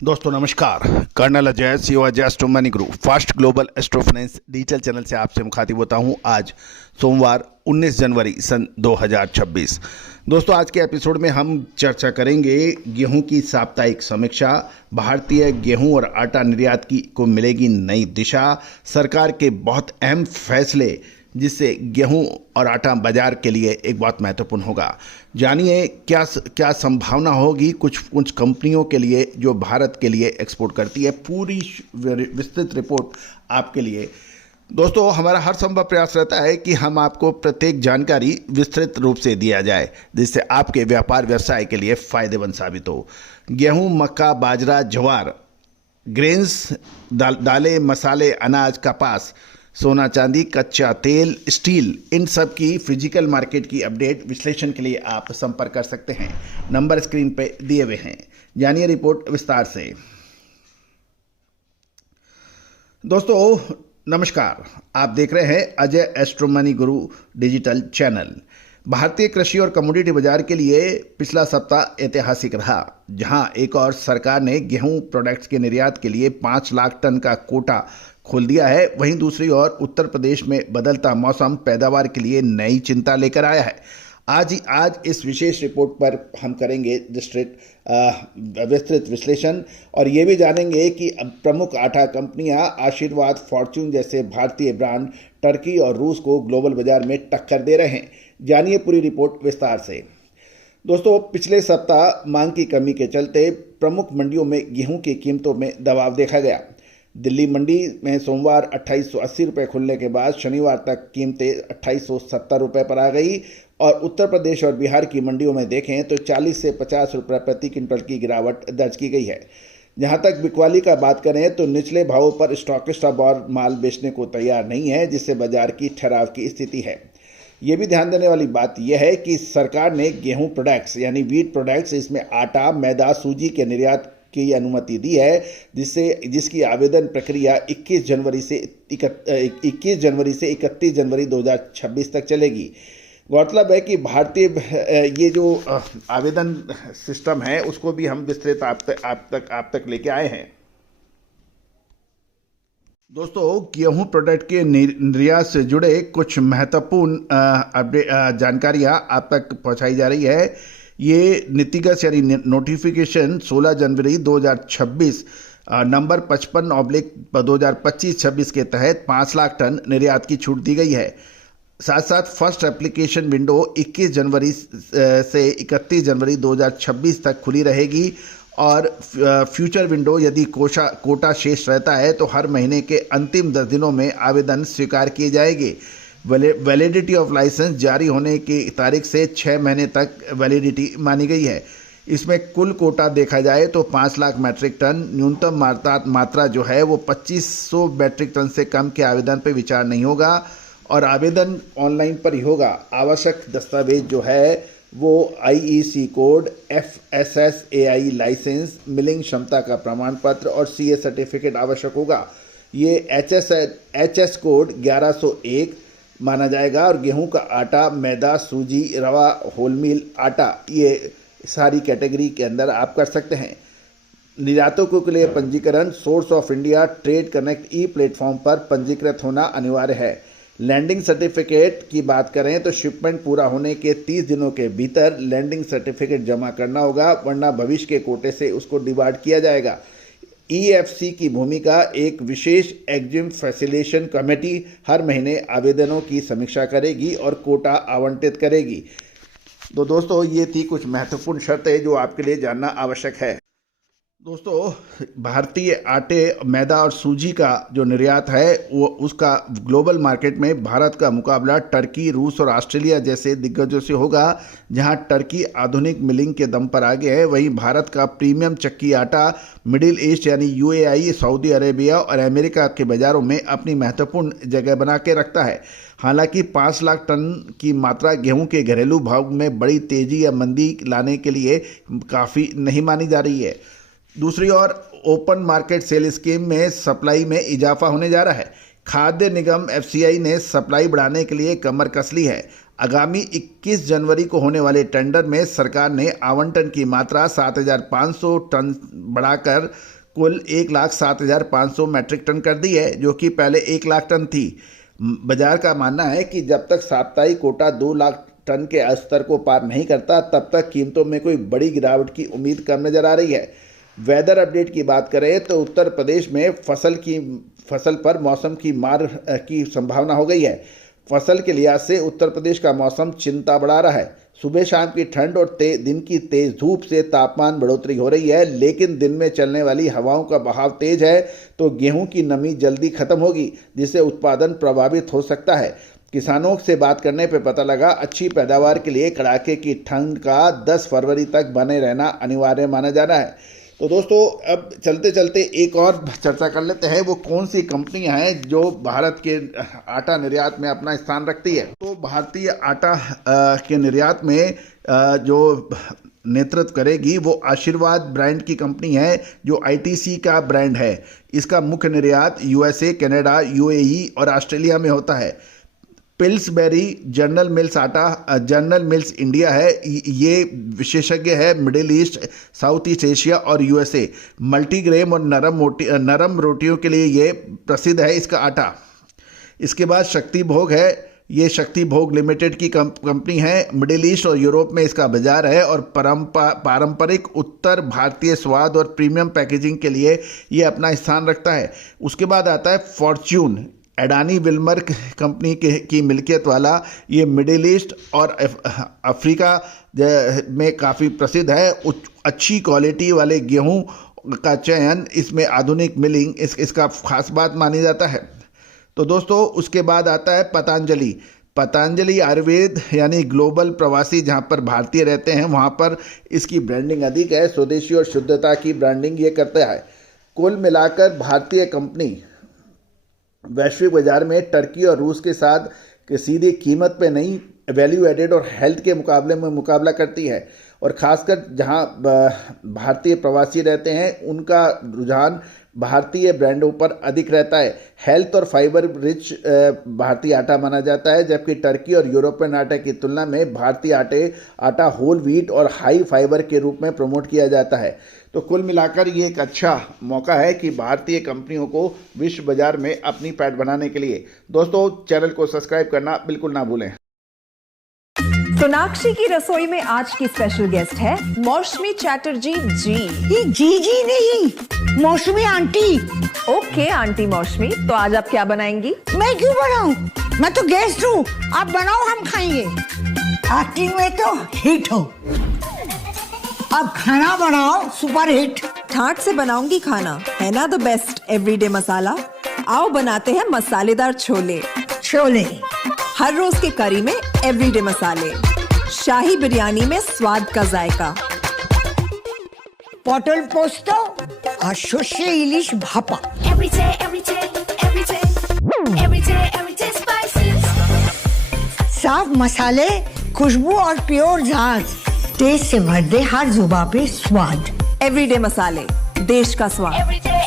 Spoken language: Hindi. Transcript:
दोस्तों नमस्कार। Colonel Ajay CO Ajay astro money guru fast global astro finance digital channel से आपसे मुखातिब होता हूं। आज सोमवार 19 जनवरी सन 2026। दोस्तों आज के एपिसोड में हम चर्चा करेंगे गेहूं की साप्ताहिक समीक्षा, भारतीय गेहूं और आटा निर्यात की को मिलेगी नई दिशा, सरकार के बहुत अहम फैसले जिससे गेहूं और आटा बाजार के लिए एक बहुत महत्वपूर्ण होगा। जानिए क्या क्या संभावना होगी कुछ कंपनियों के लिए जो भारत के लिए एक्सपोर्ट करती है। पूरी विस्तृत रिपोर्ट आपके लिए। दोस्तों हमारा हर संभव प्रयास रहता है कि हम आपको प्रत्येक जानकारी विस्तृत रूप से दिया जाए जिससे आपके व्यापार व्यवसाय के लिए फायदेमंद साबित हो। गेहूं, मक्का, बाजरा, ज्वार, ग्रेन्स, दालें, मसाले, अनाज, कपास, सोना चांदी, कच्चा तेल, स्टील, इन सब की फिजिकल मार्केट की अपडेट विश्लेषण के लिए आप संपर्क कर सकते हैं। नंबर स्क्रीन पे दिए हुए हैं। जानिए रिपोर्ट विस्तार से। दोस्तों नमस्कार, आप देख रहे हैं अजय एस्ट्रो मनी गुरु डिजिटल चैनल। भारतीय कृषि और कमोडिटी बाजार के लिए पिछला सप्ताह ऐतिहासिक रहा, जहां एक और सरकार ने गेहूं प्रोडक्ट्स के निर्यात के लिए 5 लाख टन का कोटा खोल दिया है। वहीं दूसरी ओर उत्तर प्रदेश में बदलता मौसम पैदावार के लिए नई चिंता लेकर आया है। आज इस विशेष रिपोर्ट पर हम करेंगे विस्तृत विश्लेषण और ये भी जानेंगे कि प्रमुख आटा कंपनियां आशीर्वाद, फॉर्च्यून जैसे भारतीय ब्रांड टर्की और रूस को ग्लोबल बाजार में टक्कर दे रहे हैं। जानिए पूरी रिपोर्ट विस्तार से। दोस्तों पिछले सप्ताह मांग की कमी के चलते प्रमुख मंडियों में गेहूं की कीमतों में दबाव देखा गया। दिल्ली मंडी में सोमवार 2880 रुपये खुलने के बाद शनिवार तक कीमतें 2870 रुपये पर आ गई और उत्तर प्रदेश और बिहार की मंडियों में देखें तो 40 से 50 रुपये प्रति क्विंटल की गिरावट दर्ज की गई है। जहां तक बिकवाली का बात करें तो निचले भावों पर स्टॉकिस्ट अब और माल बेचने को तैयार नहीं है, जिससे बाजार की ठहराव की स्थिति है। ये भी ध्यान देने वाली बात यह है कि सरकार ने गेहूं प्रोडक्ट्स यानी वीट प्रोडक्ट्स, इसमें आटा, मैदा, सूजी के निर्यात की अनुमति दी है, जिसकी आवेदन प्रक्रिया 21 जनवरी से 31 जनवरी 2026 तक चलेगी। गौरतलब है कि भारतीय ये जो आवेदन सिस्टम है उसको भी हम विस्तृत आप तक लेके आए हैं। दोस्तों गेहूं प्रोडक्ट के निर्यात से जुड़े कुछ महत्वपूर्ण जानकारियां आप तक पहुंचाई जा रही है। ये नीतिगत यानी नोटिफिकेशन 16 जनवरी 2026 नंबर 55/2025-26 के तहत 5 लाख टन निर्यात की छूट दी गई है। साथ साथ फर्स्ट एप्लीकेशन विंडो 21 जनवरी से 31 जनवरी 2026 तक खुली रहेगी और फ्यूचर विंडो यदि कोटा शेष रहता है तो हर महीने के अंतिम 10 दिनों में आवेदन स्वीकार किए जाएंगे। वैलिडिटी ऑफ लाइसेंस जारी होने की तारीख से 6 महीने तक वैलिडिटी मानी गई है। इसमें कुल कोटा देखा जाए तो 5 लाख मैट्रिक टन, न्यूनतम मात्रा जो है वो 2500 मैट्रिक टन से कम के आवेदन पर विचार नहीं होगा और आवेदन ऑनलाइन पर ही होगा। आवश्यक दस्तावेज जो है वो IEC code, FSSAI licence, milling क्षमता का प्रमाण पत्र और CA सर्टिफिकेट आवश्यक होगा। ये HS कोड 1101 माना जाएगा और गेहूं का आटा, मैदा, सूजी, रवा, होलमील आटा, ये सारी कैटेगरी के अंदर आप कर सकते हैं। निर्यातकों के लिए पंजीकरण source of India trade connect platform पर पंजीकृत होना अनिवार्य है। लैंडिंग सर्टिफिकेट की बात करें तो शिपमेंट पूरा होने के 30 दिनों के भीतर लैंडिंग सर्टिफिकेट जमा करना होगा, वरना भविष्य के कोटे से उसको डिवाइड किया जाएगा। EFC की भूमिका एक विशेष एग्जिम फैसिलिटेशन कमेटी हर महीने आवेदनों की समीक्षा करेगी और कोटा आवंटित करेगी। तो दोस्तों ये थी कुछ महत्वपूर्ण शर्तें जो आपके लिए जानना आवश्यक है। दोस्तों भारतीय आटे, मैदा और सूजी का जो निर्यात है वो उसका ग्लोबल मार्केट में भारत का मुकाबला टर्की, रूस और ऑस्ट्रेलिया जैसे दिग्गजों से होगा। जहां टर्की आधुनिक मिलिंग के दम पर आगे है, वहीं भारत का प्रीमियम चक्की आटा मिडिल ईस्ट यानी UAE, सऊदी अरेबिया और अमेरिका के बाज़ारों में अपनी महत्वपूर्ण जगह बना के रखता है। हालांकि 5 लाख टन की मात्रा गेहूं के घरेलू भाव में बड़ी तेजी या मंदी लाने के लिए काफ़ी नहीं मानी जा रही है। दूसरी ओर ओपन मार्केट सेल स्कीम में सप्लाई में इजाफा होने जा रहा है। खाद्य निगम FCI ने सप्लाई बढ़ाने के लिए कमर कस ली है। आगामी 21 जनवरी को होने वाले टेंडर में सरकार ने आवंटन की मात्रा 7,500 टन बढ़ाकर कुल 1,07,500 मैट्रिक टन कर दी है, जो कि पहले 1 लाख टन थी। बाजार का मानना है कि जब तक साप्ताहिक कोटा 2 लाख टन के स्तर को पार नहीं करता, तब तक कीमतों में कोई बड़ी गिरावट की उम्मीद कम नजर आ रही है। वेदर अपडेट की बात करें तो उत्तर प्रदेश में फसल पर मौसम की मार की संभावना हो गई है। फसल के लिहाज से उत्तर प्रदेश का मौसम चिंता बढ़ा रहा है। सुबह शाम की ठंड और दिन की तेज धूप से तापमान बढ़ोतरी हो रही है, लेकिन दिन में चलने वाली हवाओं का बहाव तेज है, तो गेहूं की नमी जल्दी खत्म होगी, जिससे उत्पादन प्रभावित हो सकता है। किसानों से बात करने पर पता लगा अच्छी पैदावार के लिए कड़ाके की ठंड का 10 फरवरी तक बने रहना अनिवार्य माना जा रहा है। तो दोस्तों, अब चलते चलते एक और चर्चा कर लेते हैं, वो कौन सी कंपनियां हैं जो भारत के आटा निर्यात में अपना स्थान रखती है। तो भारतीय आटा के निर्यात में जो नेतृत्व करेगी वो आशीर्वाद ब्रांड की कंपनी है, जो आईटीसी का ब्रांड है। इसका मुख्य निर्यात यूएसए, कनाडा, यूएई और ऑस्ट्रेलिया में होता है। पिल्सबेरी जनरल मिल्स इंडिया है, ये विशेषज्ञ है middle east, south east Asia और यूएसए। मल्टीग्रेन और नरम रोटियों के लिए ये प्रसिद्ध है इसका आटा। इसके बाद शक्ति भोग है, ये शक्ति भोग लिमिटेड की कंपनी है। मिडिल ईस्ट और यूरोप में इसका बाजार है और पारंपरिक उत्तर भारतीय स्वाद और प्रीमियम पैकेजिंग के लिए ये अपना स्थान रखता है। उसके बाद आता है फॉर्च्यून, एडानी विल्मर कंपनी की मिल्कियत वाला, ये मिडिल ईस्ट और अफ्रीका में काफ़ी प्रसिद्ध है। अच्छी क्वालिटी वाले गेहूं का चयन, इसमें आधुनिक मिलिंग इसका खास बात मानी जाता है। तो दोस्तों, उसके बाद आता है पतंजलि आयुर्वेद, यानी ग्लोबल प्रवासी, जहां पर भारतीय रहते हैं वहां पर इसकी ब्रांडिंग अधिक है। स्वदेशी और शुद्धता की ब्रांडिंग ये करता है। कुल मिलाकर भारतीय कंपनी वैश्विक बाजार में टर्की और रूस के साथ सीधी कीमत पे नहीं, वैल्यू एडेड और हेल्थ के मुकाबले में मुकाबला करती है। और ख़ासकर जहां भारतीय प्रवासी रहते हैं, उनका रुझान भारतीय ब्रांडों पर अधिक रहता है। हेल्थ और फाइबर रिच भारतीय आटा माना जाता है, जबकि टर्की और यूरोपियन आटे की तुलना में भारतीय आटा होल व्हीट और हाई फाइबर के रूप में प्रमोट किया जाता है। तो कुल मिलाकर ये एक अच्छा मौका है कि भारतीय कंपनियों को विश्व बाजार में अपनी पैठ बनाने के लिए। दोस्तों, चैनल को सब्सक्राइब करना बिल्कुल ना भूलें। सोनाक्षी की रसोई में आज की स्पेशल गेस्ट है मौसमी चैटर्जी जी। ये जी नहीं, मौसमी आंटी। ओके आंटी मौसमी, तो आज आप क्या बनाएंगी? मैं क्यों बनाऊं? मैं तो गेस्ट हूँ, आप बनाओ, हम खाएंगे। एक्टिंग में तो हिट हो, अब खाना बनाओ सुपर हिट। ठाट से बनाऊंगी खाना, है ना द बेस्ट एवरीडे मसाला। आओ बनाते हैं मसालेदार छोले। हर रोज के करी में एवरीडे मसाले, शाही बिरयानी में स्वाद का जायका। पटल पोस्तो और शोषे इलिश भापा। साफ मसाले, खुशबू और प्योर झांझ, टेस्ट से भर दे हर जुबान पे स्वाद। एवरीडे मसाले, देश का स्वाद।